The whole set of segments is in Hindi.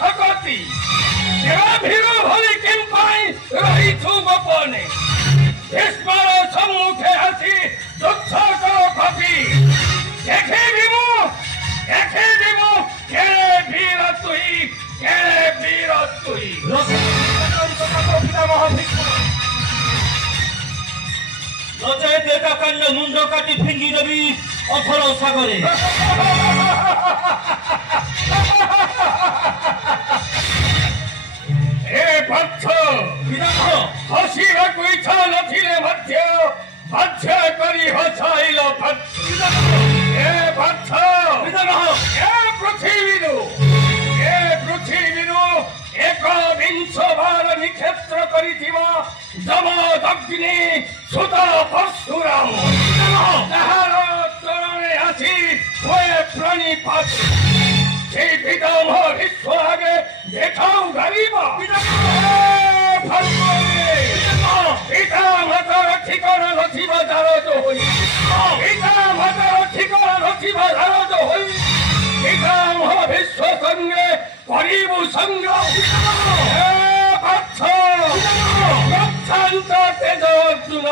सकती भीरु भली किंपाई रही थू गोपने भीष्मर सम्मुखे हसी दुख करो खपी देखे दिमु केड़े वीर तुई নচেত একা কাণ্ড মুন্ড কাটি ফিঙ্গি দেবী অথল সাগরে হে ভক্ত হসিବାକୁ ଇଚ୍ଛା ନଥିଲେ ମଧ୍ୟ ବାଧ୍ୟ କରି ହସାଇଲ ହେ ଭକ୍ତ ଏ ପୃଥିବୀରୁ एकविंश बार निक्षेत्र करिथिबा जमदग्नि सुत परशुराम ताहार चरणे आसी होए प्रणिपात সেই পিতামহ ভীষ্ম আগে দেখাও গালিবা পিতা মাতার ঠিকানা নথিবা জারদ হই পিতামহ ভীষ্ম সঙ্গে করিবু সংগ্রাম তেজ অর্জুন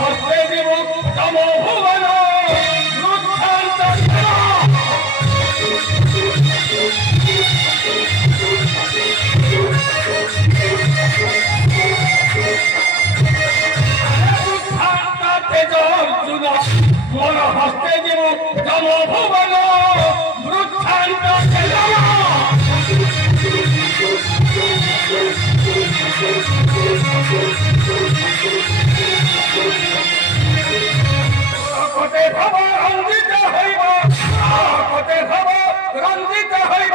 হস্তে দিব তম ভুবন তেজ অর্জুন মোর হস্তে দিব তম ভুবন বৃত্তান্ত তেজ কতে ভব রঞ্জিত হইব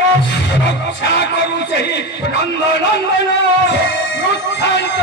রক্ষা করু সেই নন্দনন্দন বৃত্তান্ত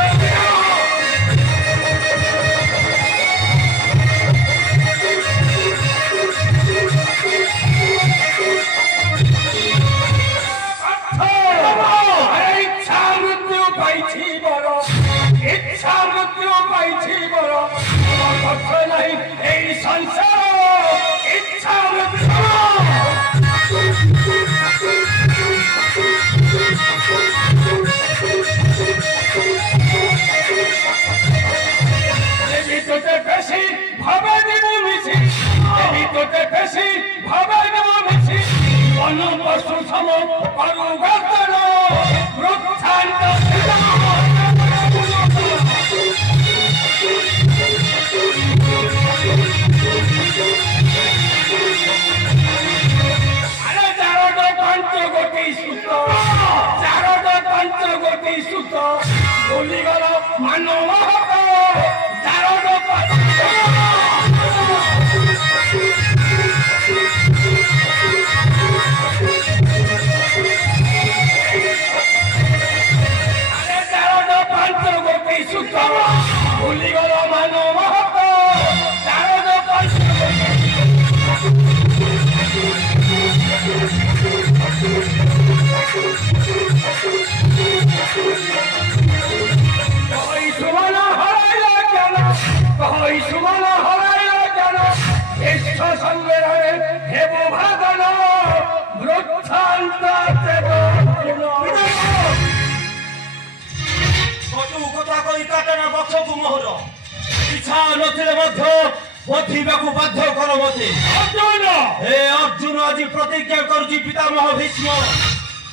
अर्जुन आज प्रतिज्ञा करुची पितामह भीष्म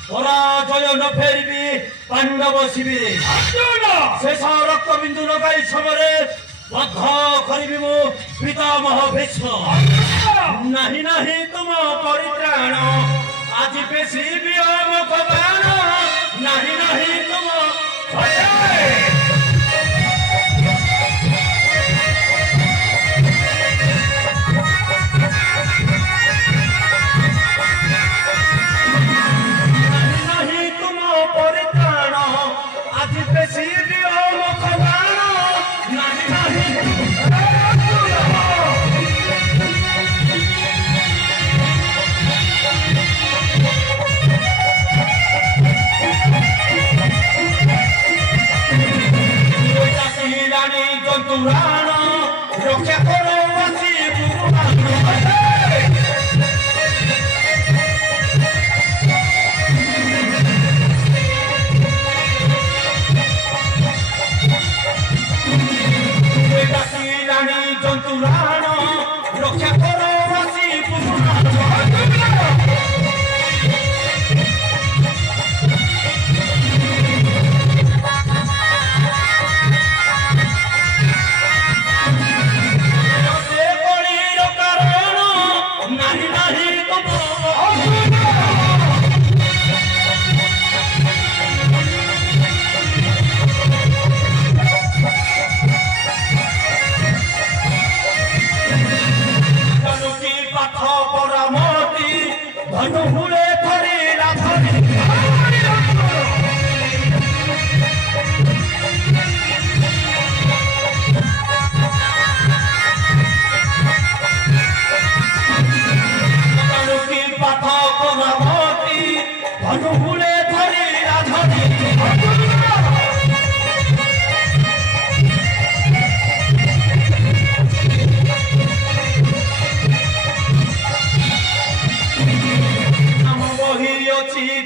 पराजय न फेरिबी पांडव शिविरे शेष रक्त बिंदु नगाई समरे बद्ध करिबी मु पितामह भीष्म नहीं नहीं तुम परित्राण आज पेशीबी अमुख बाण नहीं नहीं तुम ধনুহুলে ধরি রাধরি কি পাঠক রামতি ধনুহুলে ধরি রাধরি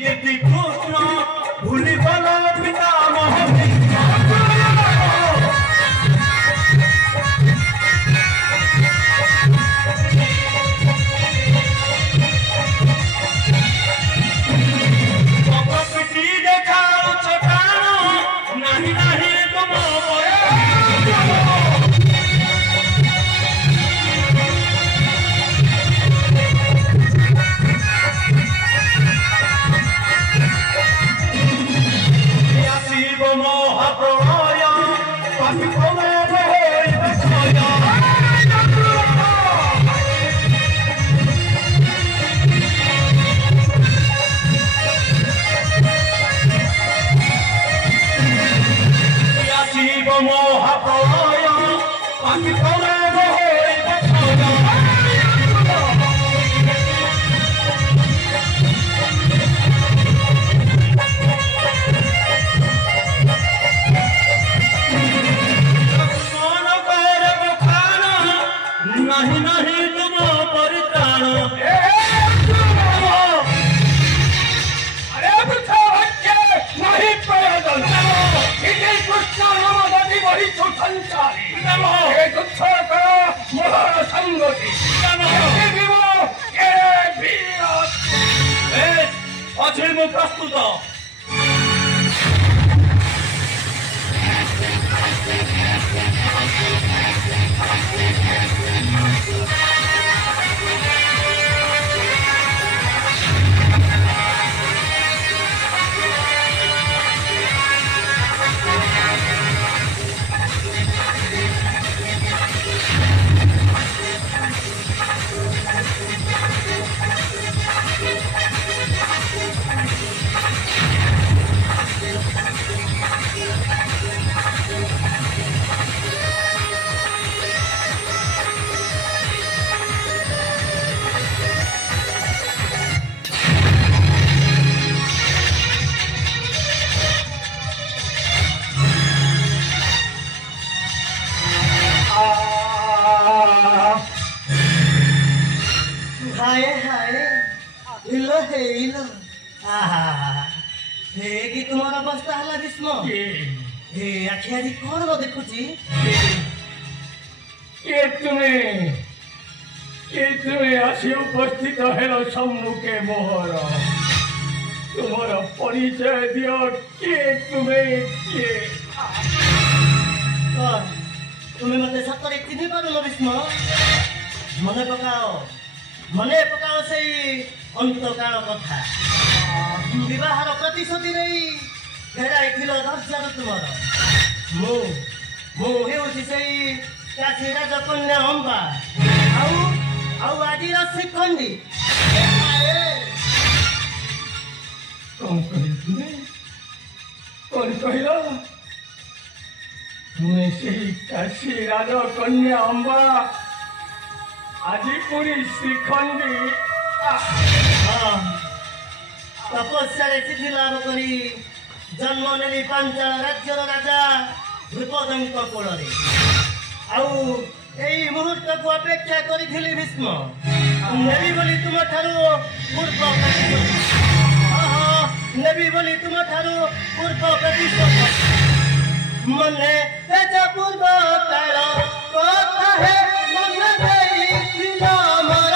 দিদি কৃষ্ণ ভুলি গল পিতামহ পিটি দেখাউছ টাণ নাহি নাহি তুম মহাপ্রলয় পাপি প্রমাণ হইবে ক্ষয় শিব মহাপ্রলয় পাপি প্রমাণ হইবে ক্ষয় नहीं नहीं तुम परित्राण अरे बुझा बच्चे नहीं प्रयोजन इसे कृष्ण नाम नदी वही सुसंसारी ये दुच्छर करो मोहर संगति ये विवो ये वीर अच्छे मु प्रस्तुत हाय हाय इलो हे इलो आहा हे कि तुम्हारा अवस्था हला विष्णु हे आखिया जी कौन रो देखुची ये तुम्हें आसी उपस्थित हेलो सम्मुखे मोहर तुम्हारा परिचय दियो के तुम्हें के तुम्हें मते सत्तर एक चिन्ह पारो विष्णु मने पकाओ से अंतकाल कथा विवाहर प्रतिश्रुति नहीं फेराई थिलो धर्जार तुमर मु हेउछि सेई काशी राज कन्या अंबा आउ आदि शिखंडी कौन कहला तुम्हें सही काशी राज कन्या अंबा आजीपुरी श्रीखंडी तपस्या सिद्धि लाभ करी जन्म नेली पांचाल राज्यर राजा द्रुपदंक कोଳରେ आउ एई मुहूर्त को अपेक्षा करी भीष्म नेबी बोली तुम ठारू पूर्व नेबी बोली तुम ठारू पूर्व प्रतिशोध मने तेज पूर्व काल कथा है मन देइथिला मोर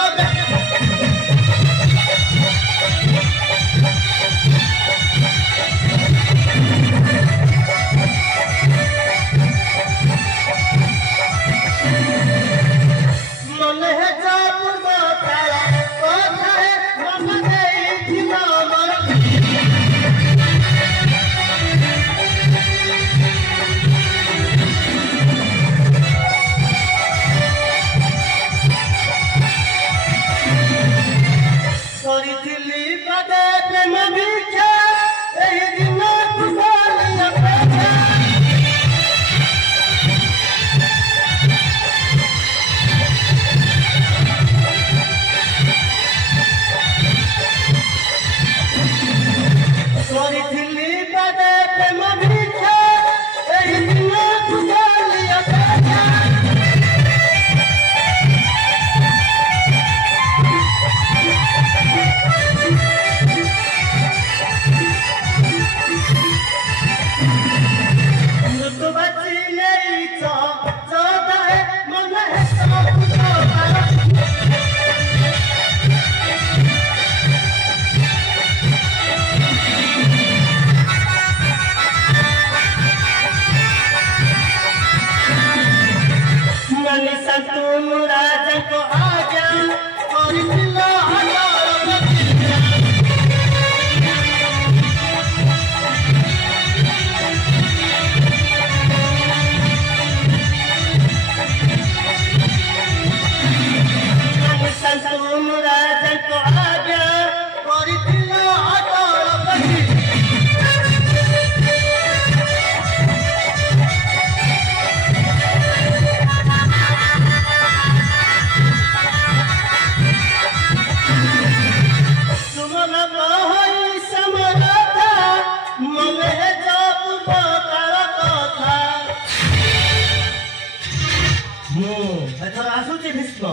ଆସୁଛି ଭୀଷ୍ମ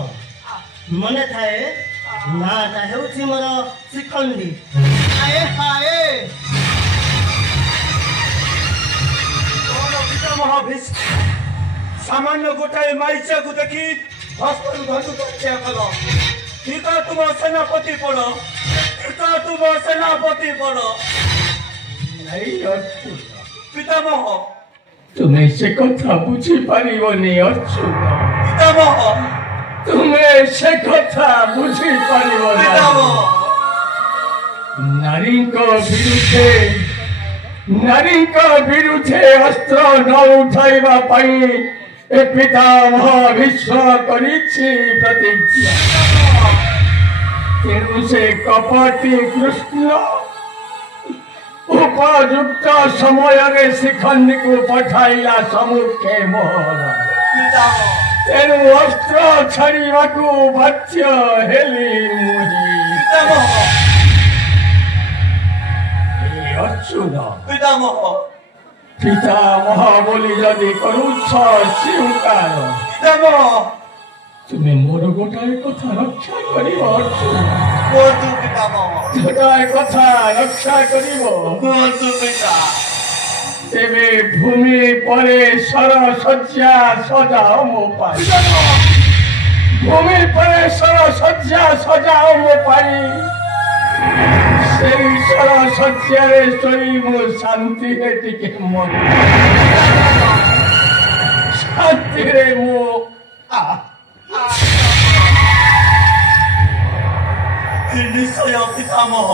ମନେ ଥାଏ ନାଟା ହେଉଛି ମୋର ଶିଖଣ୍ଡି। ହାଏ ହାଏ ପିତାମହ ଭୀଷ୍ମ ସାମାନ୍ୟ ଗୋଟାଏ ମାଇଚାକୁ ଦେଖି ହସ୍ତରୁ ଧନୁ ହତ୍ୟା କଲ। ପିତା ତୁମ ସେନାପତି ପଡ଼, ପିତା ତୁମ ସେନାପତି ପଡ଼। ପିତାମହ ତୁମେ ସେ କଥା ବୁଝିପାରିବନି ଅଚ୍ୟୁତ। ପିତାମହ ତୁମେ ସେ କଥା ବୁଝିପାରିବନି। ନାରୀଙ୍କ ବିରୁଦ୍ଧେ ଅସ୍ତ୍ର ନ ଉଠାଇବା ପାଇଁ ଏ ପିତାମହ ଭୀଷ୍ମ କରିଛି ପ୍ରତିଜ୍ଞା। ତେଣୁ ସେ କପଟୀ କୃଷ୍ଣ ଉପଯୁକ୍ତ ସମୟରେ ଶିଖଣ୍ଡୀକୁ ପଠାଇଲା ସମ୍ମୁଖେ ମୋହର। ତେଣୁ ଅସ୍ତ୍ର ଛାଡ଼ିବାକୁ ବାଧ୍ୟ ହେଲି ଅଚ୍ୟୁତ। ପିତାମହ ବୋଲି ଯଦି କରୁଛ ସ୍ୱୀକାର, ତୁମେ ମୋର ଗୋଟାଏ କଥା ରକ୍ଷା କରିବ ଅଚ୍ୟୁତ। ଗୋଟାଏ କଥା ରକ୍ଷା କରିବ। ତେବେ ଭୂମି ପରେ ସରଶଯ୍ୟା ସଜାଅ ମୋ ପାଇଁ। ଭୂମି ପରେ ସରଶଯ୍ୟା ସଜାଅ ମୋ ପାଇଁ। ସେଇ ସରଶଯ୍ୟାରେ ଶୋଇ ମୁଁ ଶାନ୍ତିରେ ଟିକେ ଶାନ୍ତିରେ ମୁଁ ନିଶ୍ଚୟ ପିତାମହ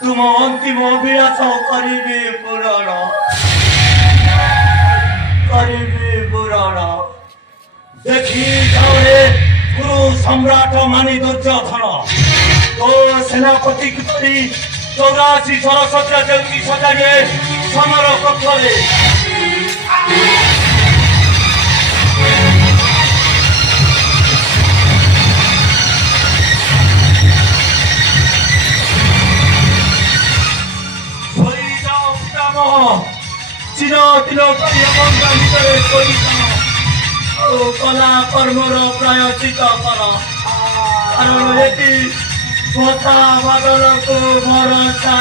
ତୁମ ଅନ୍ତିମ ଅଭିଳାଷ କରିବି ପୂରଣ। ଦେଖି ଯାଓ ଗୁରୁ ସମ୍ରାଟ ମାନି ଦୁର୍ଯ୍ୟୋଧନ ଓ ସେନାପତି କିପରି 84 ସରଶଯ୍ୟା ଦେଉକି ସଜାଡ଼ିଏ ସମର କକ୍ଷରେ। ଚିର ଦିନ କରି ଅବଙ୍କା ଭିତରେ କରିଥାଅ ଓ କଲା କର୍ମର ପ୍ରାୟଶ୍ଚିତ କର। କାରଣ ଏଠି ବର୍ଷା ବାଦଲକୁ ଭରସା